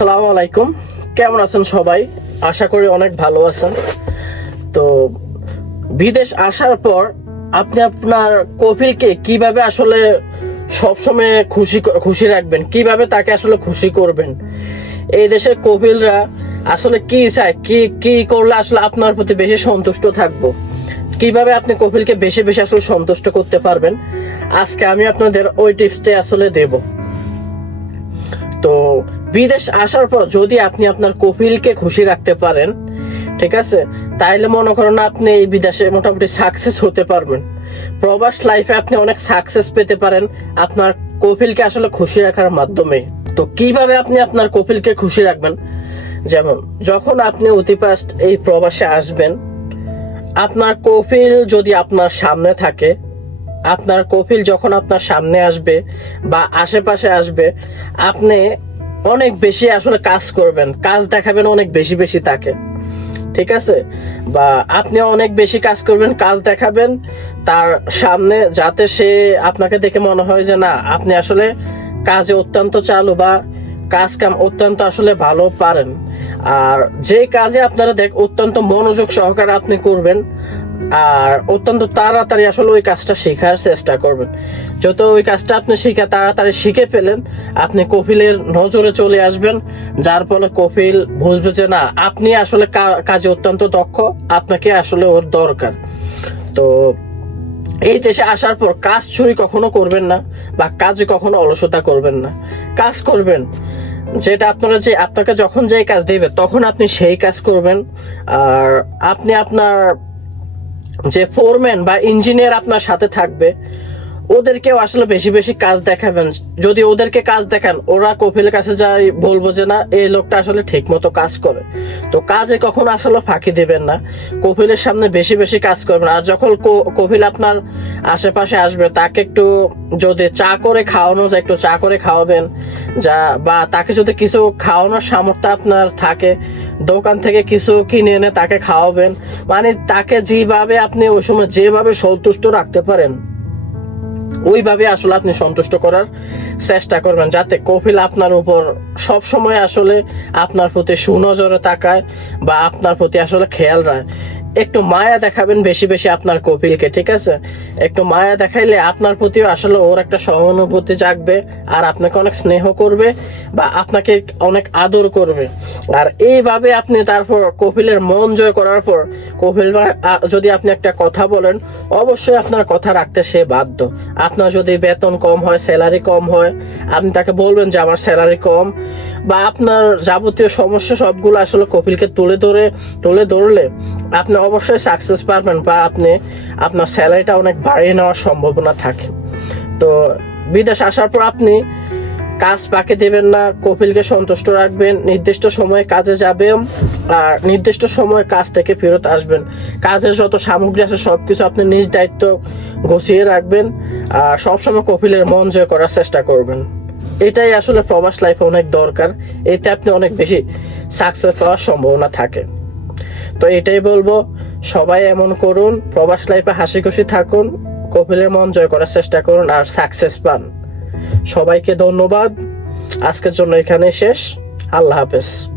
আসসালামু আলাইকুম। কেমন আছেন সবাই? আশা করি অনেক ভালো আছেন। তো বিদেশ আসার পর আপনি আপনার কপিলকে কীভাবে আসলে সবসময় খুশি খুশি রাখবেন? কীভাবে তাকে আসলে খুশি করবেন? এই দেশের কপিলরা আসলে কি চায়? কি কি করলে আসলে আপনার প্রতি বেশি সন্তুষ্ট থাকব? কীভাবে আপনি কপিলকে বেশি বেশি আসলে সন্তুষ্ট করতে পারবেন? আজকে আমি আপনাদের ওই টিপসটা আসলে দেবো। তো বিদেশ আসার পর যদি আপনি আপনার কপিলকে খুশি রাখতে পারেন, ঠিক আছে? তাইলে মনে করেন আপনি এই বিদেশে মোটামুটি সাকসেস হতে পারবেন। প্রবাস লাইফে আপনি অনেক সাকসেস পেতে পারেন আপনার কপিলকে আসলে খুশি রাখার মাধ্যমে। তো কীভাবে আপনি আপনার কপিলকে খুশি রাখবেন? যেমন, যখন আপনি অতিপাস্ট এই প্রবাসে আসবেন, আপনার কপিল যদি আপনার সামনে থাকে, আপনার কপিল যখন আপনার সামনে আসবে বা আশেপাশে আসবে, আপনি অনেক বেশি আসলে কাজ করবেন। কাজ দেখাবেন অনেক বেশি বেশি তাকে। ঠিক আছে? বা আপনি অনেক বেশি কাজ করবেন, কাজ দেখাবেন, তার সামনে যাতে সে আপনাকে দেখে মনে হয় যে, না, আপনি আসলে কাজে অত্যন্ত চালু বা কাজ কাম অত্যন্ত আসলে ভালো পারেন। আর যে কাজে আপনারা দেখ, অত্যন্ত মনোযোগ সহকারে আপনি করবেন আর অত্যন্ত তাড়াতাড়ি আসলে ওই কাজটা শেখার চেষ্টা করবেন। যত ওই কাজটা আপনি শিখে তাড়াতাড়ি শিখে ফেলেন, আপনি কপিলের নজরে চলে আসবেন, যার ফলে কপিল বুঝবে যে না, আপনি আসলে কাজে অত্যন্ত দক্ষ, আপনাকে আসলে ওর দরকার। তো এই দেশে আসার পর কাজ চুরি কখনো করবেন না বা কাজে কখনো অলসতা করবেন না। কাজ করবেন, যেটা আপনারা যে, আপনাকে যখন যে কাজ দেবে, তখন আপনি সেই কাজ করবেন। আর আপনি আপনার যে ফোরম্যান বা ইঞ্জিনিয়ার আপনার সাথে থাকবে, ওদেরকেও আসলে বেশি বেশি কাজ দেখাবেন। যদি ওদেরকে কাজ দেখান, ওরা কপিলের কাছে যাই বলব যে, না, এই লোকটা আসলে ঠিক মতো কাজ করে। তো কাজে কখন আসলে ফাঁকি দিবেন না। কপিলের সামনে বেশি বেশি কাজ করবেন। আর যখন কো- কপিল আপনার আশেপাশে আসবে, তাকে একটু যদি চা করে খাওয়ানো যায়, একটু চা করে খাওয়াবেন। যা, বা তাকে যদি কিছু খাওয়ানোর সামর্থ্য আপনার থাকে, দোকান থেকে কিছু কিনে এনে তাকে খাওয়াবেন। মানে তাকে যেভাবে আপনি ওই সময় যেভাবে সন্তুষ্ট রাখতে পারেন, ওইভাবে আসলে আপনি সন্তুষ্ট করার চেষ্টা করবেন, যাতে কপিল আপনার উপর সব সময় আসলে আপনার প্রতি সুনজরে তাকায় বা আপনার প্রতি আসলে খেয়াল রাখে। একটু মায়া দেখাবেন বেশি বেশি আপনার কপিলকে, ঠিক আছে? একটু মায়া দেখাইলে আপনার প্রতিও আসলে ওর একটা সহানুভূতি জাগবে আর আপনাকে অনেক স্নেহ করবে বা আপনাকে অনেক আদর করবে। আর এইভাবে আপনি তারপর কপিলের মন জয় করার পর কপিল যদি আপনি একটা কথা বলেন, অবশ্যই আপনার কথা রাখতে সে বাধ্য। আপনার যদি বেতন কম হয়, স্যালারি কম হয়, আপনি তাকে বলবেন যে আমার স্যালারি কম বা আপনার যাবতীয় সমস্যা সবগুলো আসলে কপিলকে তুলে ধরে, তুলে ধরলে আপনি অবশ্যই সাকসেস পাবেন বা আপনি আপনার স্যালারিটা অনেক বাড়িয়ে নেওয়ার সম্ভাবনা থাকে। তো বিদেশ আসার পর আপনি কাজ পাকে দেবেন না, কপিলকে সন্তুষ্ট রাখবেন, নির্দিষ্ট সময়ে কাজে যাবেন আর নির্দিষ্ট সময়ে কাজ থেকে ফেরত আসবেন। কাজের যত সামগ্রী আছে, সবকিছু আপনি নিজ দায়িত্ব গুছিয়ে রাখবেন আর সবসময় কপিলের মন জয় করার চেষ্টা করবেন। এটাই আসলে প্রবাস লাইফে অনেক দরকার। এতে আপনি অনেক বেশি সাকসেস পাওয়ার সম্ভাবনা থাকে। তো এটাই বলব, সবাই এমন করুন, প্রবাস লাইফে হাসি খুশি থাকুন, কপিলের মন জয় করার চেষ্টা করুন আর সাকসেস পান। সবাইকে ধন্যবাদ। আজকের জন্য এখানে শেষ। আল্লাহ হাফেজ।